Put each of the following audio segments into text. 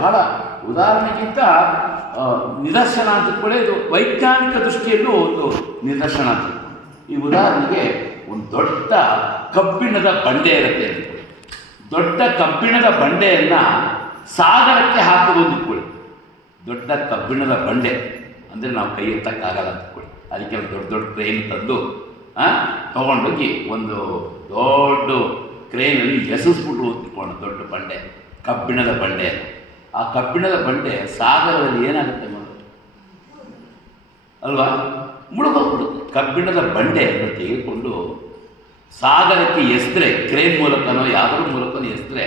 ಬಹಳ ಉದಾಹರಣೆಗಿಂತ ನಿದರ್ಶನ ಅಂತ ಕೂಡ ಇದು ವೈಜ್ಞಾನಿಕ ದೃಷ್ಟಿಯಲ್ಲೂ ಒಂದು ನಿದರ್ಶನ ಅಂತ. ಈ ಉದಾಹರಣೆಗೆ ಒಂದು ದೊಡ್ಡ ಕಬ್ಬಿಣದ ಬಂಡೆ ಇರುತ್ತೆ ಅಂದ್ಕೊಳ್ಳಿ. ದೊಡ್ಡ ಕಬ್ಬಿಣದ ಬಂಡೆಯನ್ನು ಸಾಗರಕ್ಕೆ ಹಾಕೋದು ಅಂದ್ಕೊಳ್ಳಿ. ದೊಡ್ಡ ಕಬ್ಬಿಣದ ಬಂಡೆ ಅಂದರೆ ನಾವು ಕೈ ಎತ್ತಕ್ಕಾಗಲ್ಲ ಅಂದ್ಕೊಳ್ಳಿ. ಅದಕ್ಕೆ ದೊಡ್ಡ ದೊಡ್ಡ ಕ್ರೇನ್ ತಂದು ತೊಗೊಂಡೋಗಿ ಒಂದು ದೊಡ್ಡ ಕ್ರೇನಲ್ಲಿ ಎಸೆಸ್ಬಿಟ್ಟು ಅಂದ್ಕೊಂಡು ದೊಡ್ಡ ಬಂಡೆ, ಕಬ್ಬಿಣದ ಬಂಡೆ. ಆ ಕಬ್ಬಿಣದ ಬಂಡೆ ಸಾಗರದಲ್ಲಿ ಏನಾಗುತ್ತೆ ಅಲ್ವಾ, ಮುಳುಗೋಗ್ಬಿಡುತ್ತೆ. ಕಬ್ಬಿಣದ ಬಂಡೆಯನ್ನು ತೆಗೆದುಕೊಂಡು ಸಾಗರಕ್ಕೆ ಎಸೆದ್ರೆ, ಕ್ರೇನ್ ಮೂಲಕನೋ ಯಾವುದ್ರ ಮೂಲಕನೋ ಎಸೆದ್ರೆ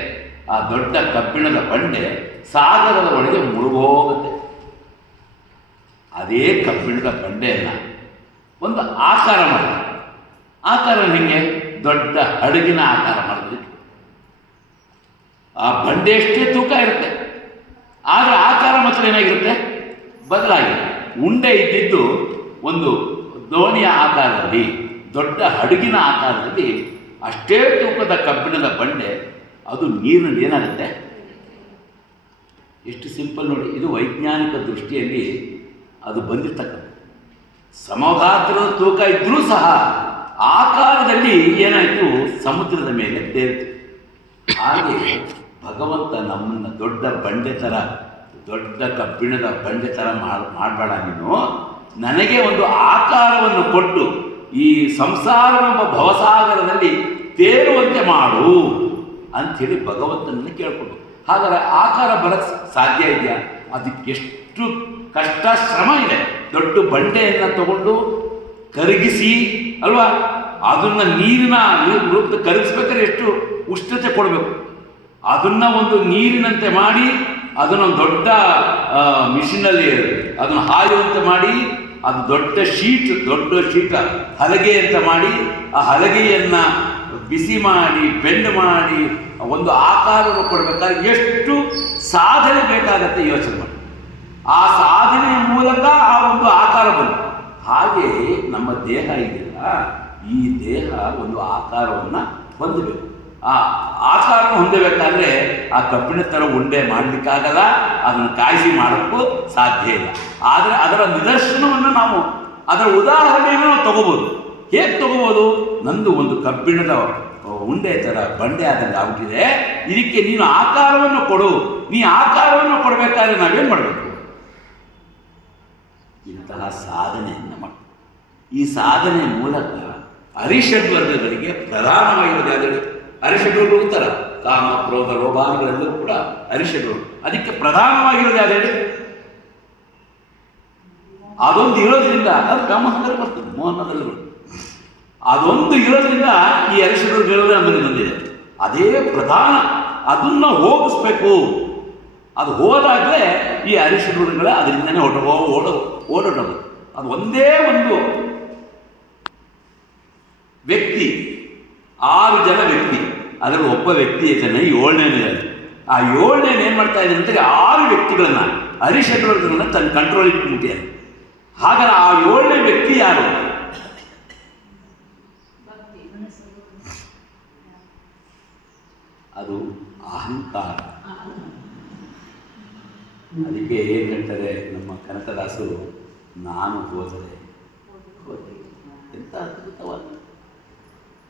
ಆ ದೊಡ್ಡ ಕಬ್ಬಿಣದ ಬಂಡೆ ಸಾಗರದ ಒಳಗೆ ಮುಳುಗೋಗುತ್ತೆ. ಅದೇ ಕಬ್ಬಿಣದ ಬಂಡೆಯನ್ನು ಒಂದು ಆಕಾರ ಮಾಡಿ, ಆಕಾರ ಹೇಗೆ ದೊಡ್ಡ ಹಡಗಿನ ಆಕಾರ ಮಾಡಿದ್ರೆ ಆ ಬಂಡೆಯಷ್ಟೇ ತೂಕ ಇರುತ್ತೆ, ಆದರೆ ಆಕಾರ ಮಾತ್ರ ಏನಾಗಿರುತ್ತೆ, ಬದಲಾಗಿ ಉಂಡೆ ಇದ್ದಿದ್ದು ಒಂದು ದೋಣಿಯ ಆಕಾರದಲ್ಲಿ, ದೊಡ್ಡ ಹಡಗಿನ ಆಕಾರದಲ್ಲಿ ಅಷ್ಟೇ ತೂಕದ ಕಬ್ಬಿಣದ ಬಂಡೆ ಅದು ನೀರಿನಲ್ಲಿ ಏನಾಗುತ್ತೆ. ಎಷ್ಟು ಸಿಂಪಲ್ ನೋಡಿ. ಇದು ವೈಜ್ಞಾನಿಕ ದೃಷ್ಟಿಯಲ್ಲಿ ಅದು ಬಂದಿರ್ತಕ್ಕಂಥ ಸಮಗಾತ್ರದ ತೂಕ ಇದ್ದರೂ ಸಹ ಆಕಾರದಲ್ಲಿ ಏನಾಯಿತು, ಸಮುದ್ರದ ಮೇಲೆ ತೇರಿತು. ಹಾಗೆ ಭಗವಂತ ನಮ್ಮನ್ನು ದೊಡ್ಡ ಬಂಡೆ ಥರ, ದೊಡ್ಡ ಕಬ್ಬಿಣದ ಬಂಡೆ ಥರ ಮಾಡಬೇಡ, ನೀನು ನನಗೆ ಒಂದು ಆಕಾರವನ್ನು ಕೊಟ್ಟು ಈ ಸಂಸಾರವೆಂಬ ಭವಸಾಗರದಲ್ಲಿ ತೇರುವಂತೆ ಮಾಡು ಅಂಥೇಳಿ ಭಗವಂತನನ್ನು ಕೇಳಿಕೊಂಡು. ಹಾಗಾದರೆ ಆಕಾರ ಬರೋಕ್ಕೆ ಸಾಧ್ಯ ಇದೆಯಾ? ಅದಕ್ಕೆಷ್ಟು ಕಷ್ಟ ಶ್ರಮ ಇದೆ. ದೊಡ್ಡ ಬಂಡೆಯನ್ನು ತಗೊಂಡು ಕರಗಿಸಿ ಅಲ್ವಾ, ಅದನ್ನು ನೀರಿನ ರೂಪದ ಕರಗಿಸ್ಬೇಕಾದ್ರೆ ಎಷ್ಟು ಉಷ್ಣತೆ ಕೊಡಬೇಕು, ಅದನ್ನು ಒಂದು ನೀರಿನಂತೆ ಮಾಡಿ ಅದನ್ನು ದೊಡ್ಡ ಮಿಷಿನಲ್ಲಿ ಅದನ್ನು ಹಾಯುವಂತೆ ಮಾಡಿ, ಅದು ದೊಡ್ಡ ಶೀಟ ಹಲಗೆ ಅಂತ ಮಾಡಿ, ಆ ಹಲಗೆಯನ್ನು ಬಿಸಿ ಮಾಡಿ ಬೆಂಡ್ ಮಾಡಿ ಒಂದು ಆಕಾರವನ್ನು ಕೊಡಬೇಕಾದ್ರೆ ಎಷ್ಟು ಸಾಧನೆ ಬೇಕಾಗತ್ತೆ ಯೋಚನೆ ಮಾಡಿ. ಆ ಸಾಧನೆಯ ಮೂಲಕ ಆ ಒಂದು ಆಕಾರ ಬಂತು. ಹಾಗೆ ನಮ್ಮ ದೇಹ ಇದೆಯಲ್ಲ, ಈ ದೇಹ ಒಂದು ಆಕಾರವನ್ನು ಹೊಂದಬೇಕು. ಆ ಆಕಾರವನ್ನು ಹೊಂದಬೇಕಾದ್ರೆ ಆ ಕಬ್ಬಿಣ ಥರ ಉಂಡೆ ಮಾಡಲಿಕ್ಕಾಗಲ್ಲ, ಅದನ್ನು ಕಾಯಿಸಿ ಮಾಡೋಕ್ಕೂ ಸಾಧ್ಯ ಇಲ್ಲ. ಆದರೆ ಅದರ ನಿದರ್ಶನವನ್ನು ನಾವು, ಅದರ ಉದಾಹರಣೆಯನ್ನು ನಾವು ತಗೋಬೋದು. ಹೇಗೆ ತಗೋಬೋದು? ನಂದು ಒಂದು ಕಬ್ಬಿಣದ ಉಂಡೆ ಥರ ಬಂಡೆ ಆದಂಗೆ ಆಗ್ಬಿಟ್ಟಿದೆ, ಇದಕ್ಕೆ ನೀನು ಆಕಾರವನ್ನು ಕೊಡು. ನೀ ಆಕಾರವನ್ನು ಕೊಡಬೇಕಾದ್ರೆ ನಾವೇನು ಮಾಡಬೇಕು? ಇಂತಹ ಸಾಧನೆಯನ್ನು ಮಾಡಿ. ಈ ಸಾಧನೆ ಮೂಲಕ ಅರಿಷಡ್ವರ್ಗಗಳಿಗೆ ಪ್ರಧಾನವಾಗಿರೋದು ಯಾವುದೇ ಅರಿಷಡ್ವರ್ಗ ಉತ್ತರ ಕಾಮ ಕ್ರೋಧ ಲೋಭಾದಿಗಳೆಲ್ಲರೂ ಕೂಡ ಅರಿಷಡ್ವರ್ಗ. ಅದಕ್ಕೆ ಪ್ರಧಾನವಾಗಿರೋದು ಯಾವುದೇ ಅದೊಂದು ಇರೋದ್ರಿಂದ ಅದು ಕಾಮದಲ್ಲಿ ಬರ್ತದೆ, ಮೋಹನದಲ್ಲಿ ಬರ್ತದೆ. ಅದೊಂದು ಇರೋದ್ರಿಂದ ಈ ಅರಿಷಡ್ವರ್ಗಗಳೆಲ್ಲ ನಮ್ಮಲ್ಲಿ ಬಂದಿದೆ. ಅದೇ ಪ್ರಧಾನ. ಅದನ್ನು ಹೋಗಿಸ್ಬೇಕು. ಅದು ಹೋದಾಗಲೇ ಈ ಅರಿಷಡ್ವರ್ಗಗಳ ಅದರಿಂದನೇ ಓಡೋದು. ಅದು ಒಂದೇ ಒಂದು ವ್ಯಕ್ತಿ, 6 ಜನ ವ್ಯಕ್ತಿ, ಅದರಲ್ಲಿ ಒಬ್ಬ ವ್ಯಕ್ತಿ ಇದ್ದಾನೆ, 7ನೇ. ಆ 7ನೇ ಏನು ಮಾಡ್ತಾ ಇದ್ದಾನೆ ಅಂತ 6 ವ್ಯಕ್ತಿಗಳನ್ನ ಅರಿಷಡ್ವರ್ಗಗಳನ್ನ ತನ್ನ ಕಂಟ್ರೋಲ್ ಇಟ್ಬಿಟ್ಟಿದ್ದಾನೆ. ಹಾಗಾದ್ರೆ ಆ 7ನೇ ವ್ಯಕ್ತಿ ಯಾರು? ಅದು ಅಹಂಕಾರ. ಅದಕ್ಕೆ ಏನು ಹೇಳ್ತಾರೆ ನಮ್ಮ ಕನಕದಾಸರು, ನಾನು ಹೋದರೆ ಎಂಥ ಅದ್ಭುತವಾದ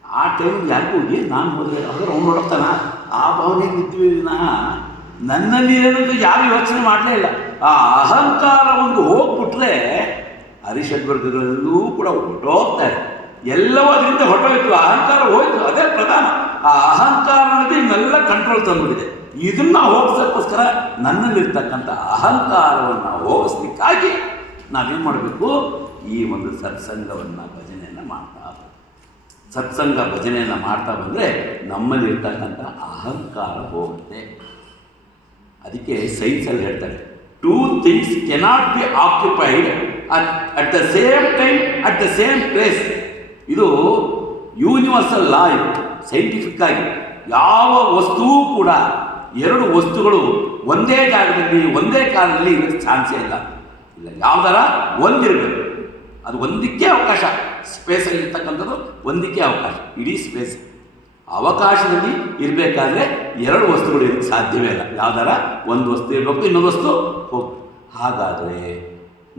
ಆ ಟೈಮಿಗೆ ಯಾರಿಗೂ ನಾನು ಹೋದರೆ ಅವರು ಅವ್ನು ನೋಡ್ತಾನ ಆ ಭಾವನೆಗೆ ನಿಂತೀವಿ ವಿನಃ ನನ್ನಲ್ಲಿ ಏನಂತೂ ಯಾರು ಯೋಚನೆ ಮಾಡಲೇ ಇಲ್ಲ. ಆ ಅಹಂಕಾರ ಒಂದು ಹೋಗ್ಬಿಟ್ರೆ ಅರಿಷಡ್ವರ್ಗಗಳಲ್ಲೂ ಕೂಡ ಹೊರಟೋಗ್ತಾರೆ. ಎಲ್ಲವೂ ಅದರಿಂದ ಹೊರಟೋಯ್ತು, ಅಹಂಕಾರ ಹೋಯ್ತು. ಅದೇ ಪ್ರಧಾನ. ಆ ಅಹಂಕಾರ ಅನ್ನೋದು ಇನ್ನೆಲ್ಲ ಕಂಟ್ರೋಲ್ ತಂದುಬಿಟ್ಟಿದೆ. ಇದನ್ನು ಹೋಗಿಸೋಕ್ಕೋಸ್ಕರ ನನ್ನಲ್ಲಿರ್ತಕ್ಕಂಥ ಅಹಂಕಾರವನ್ನು ಹೋಗಿಸ್ಲಿಕ್ಕಾಗಿ ನಾವೇನು ಮಾಡಬೇಕು? ಈ ಒಂದು ಸತ್ಸಂಗವನ್ನು ಭಜನೆಯನ್ನು ಮಾಡ್ತಾ ಸತ್ಸಂಗ ಭಜನೆಯನ್ನು ಮಾಡ್ತಾ ಬಂದರೆ ನಮ್ಮಲ್ಲಿರ್ತಕ್ಕಂಥ ಅಹಂಕಾರ ಹೋಗುತ್ತೆ. ಅದಕ್ಕೆ ಸೈನ್ಸಲ್ಲಿ ಹೇಳ್ತಾರೆ, 2 things cannot be occupied at the same time at the same place. ಇದು ಯೂನಿವರ್ಸಲ್ ಲಾ. ಇದು ಸೈಂಟಿಫಿಕ್ ಆಗಿ ಯಾವ ವಸ್ತುವೂ ಕೂಡ 2 ವಸ್ತುಗಳು ಒಂದೇ ಜಾಗದಲ್ಲಿ ಒಂದೇ ಕಾಲದಲ್ಲಿ ಇರೋಕ್ಕೆ ಚಾನ್ಸೇ ಇಲ್ಲ. ಯಾವುದರ ಒಂದಿರಬೇಕು, ಅದು ಒಂದಕ್ಕೆ ಅವಕಾಶ. ಸ್ಪೇಸಲ್ಲಿ ಇರ್ತಕ್ಕಂಥದ್ದು ಒಂದಕ್ಕೆ ಅವಕಾಶ, ಇಡೀ ಸ್ಪೇಸ್. ಅವಕಾಶದಲ್ಲಿ ಇರಬೇಕಾದ್ರೆ ಎರಡು ವಸ್ತುಗಳು ಇರೋಕ್ಕೆ ಸಾಧ್ಯವೇ ಇಲ್ಲ. ಯಾವ್ದಾರ ಒಂದು ವಸ್ತು ಇರಬೇಕು, ಇನ್ನೊಂದು ವಸ್ತು ಹೋಗ್ಬೇಕು. ಹಾಗಾದರೆ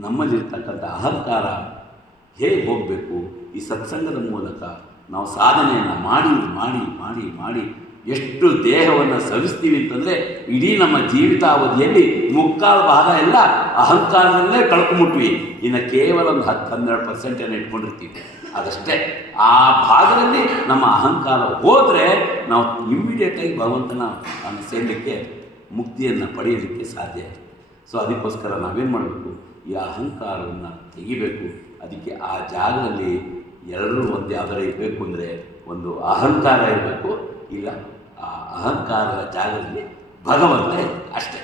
ನಮ್ಮಲ್ಲಿರ್ತಕ್ಕಂಥ ಅಹಂಕಾರ ಹೇಗೆ ಹೋಗಬೇಕು? ಈ ಸತ್ಸಂಗದ ಮೂಲಕ ನಾವು ಸಾಧನೆಯನ್ನು ಮಾಡಿ ಮಾಡಿ ಮಾಡಿ ಮಾಡಿ ಎಷ್ಟು ದೇಹವನ್ನು ಸವಿಸ್ತೀವಿ ಅಂತಂದರೆ ಇಡೀ ನಮ್ಮ ಜೀವಿತಾವಧಿಯಲ್ಲಿ ಮುಕ್ಕಾಲು ಭಾಗ ಎಲ್ಲ ಅಹಂಕಾರದಲ್ಲೇ ಕಳ್ಕೊಂಬಿಟ್ವಿ. ಇನ್ನು ಕೇವಲ ಒಂದು 10-12% ಇಟ್ಕೊಂಡಿರ್ತೀವಿ, ಅದಷ್ಟೇ. ಆ ಭಾಗದಲ್ಲಿ ನಮ್ಮ ಅಹಂಕಾರ ಹೋದರೆ ನಾವು ಇಮ್ಮಿಡಿಯೇಟಾಗಿ ಭಗವಂತನ ಸೇರಲಿಕ್ಕೆ, ಮುಕ್ತಿಯನ್ನು ಪಡೆಯೋದಕ್ಕೆ ಸಾಧ್ಯ. ಸೊ ಅದಕ್ಕೋಸ್ಕರ ನಾವೇನು ಮಾಡಬೇಕು? ಈ ಅಹಂಕಾರವನ್ನು ತೆಗಿಬೇಕು. ಅದಕ್ಕೆ ಆ ಜಾಗದಲ್ಲಿ ಎಲ್ಲರೂ ಒಂದು ಯಾವ್ದಾರ ಇರಬೇಕು ಅಂದರೆ ಒಂದು ಅಹಂಕಾರ ಇರಬೇಕು, ಇಲ್ಲ ಆ ಅಹಂಕಾರದ ಜಾಗದಲ್ಲಿ ಭಗವಂತ ಅಷ್ಟೇ.